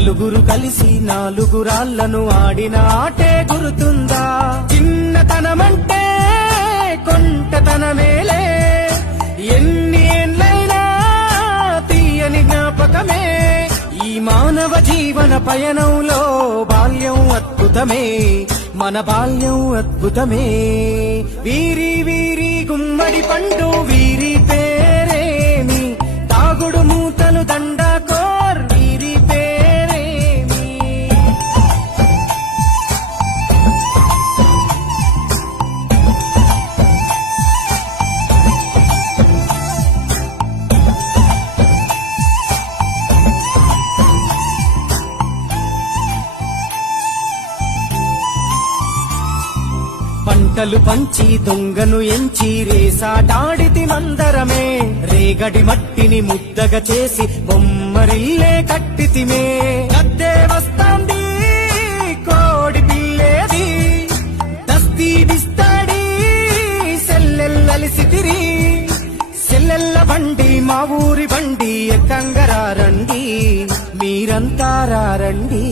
నలుగురు కలిసి నాలుగురాళ్లను ఆడిన ఆటే గుర్తుందా? చిన్నతనమంటే కొంటతనమేలే, ఎన్ని ఏండ్లైనా తీయని జ్ఞాపకమే. ఈ మానవ జీవన పయనంలో బాల్యం అద్భుతమే, మన బాల్యం అద్భుతమే. వీరి వీరి గుమ్మడి పండు వీరి పేరేమి, తాగుడు మూతలు దండాకోర్ వీరి పేరేమి. పంటలు పంచి దొంగను ఎంచి రేసాటాడితి మందరమే, రేగడి మట్టిని ముద్దగా చేసి బొమ్మరిల్లే కట్టితిమే. గద్దే వస్తాంది కోడి పిల్లేది, దస్తీ దిస్తాడి సెల్లెల్లలిసితిరి. సెల్లెల్ల బండి మా ఊరి బండి, ఎక్కంగరారండి మీరంతా రండి.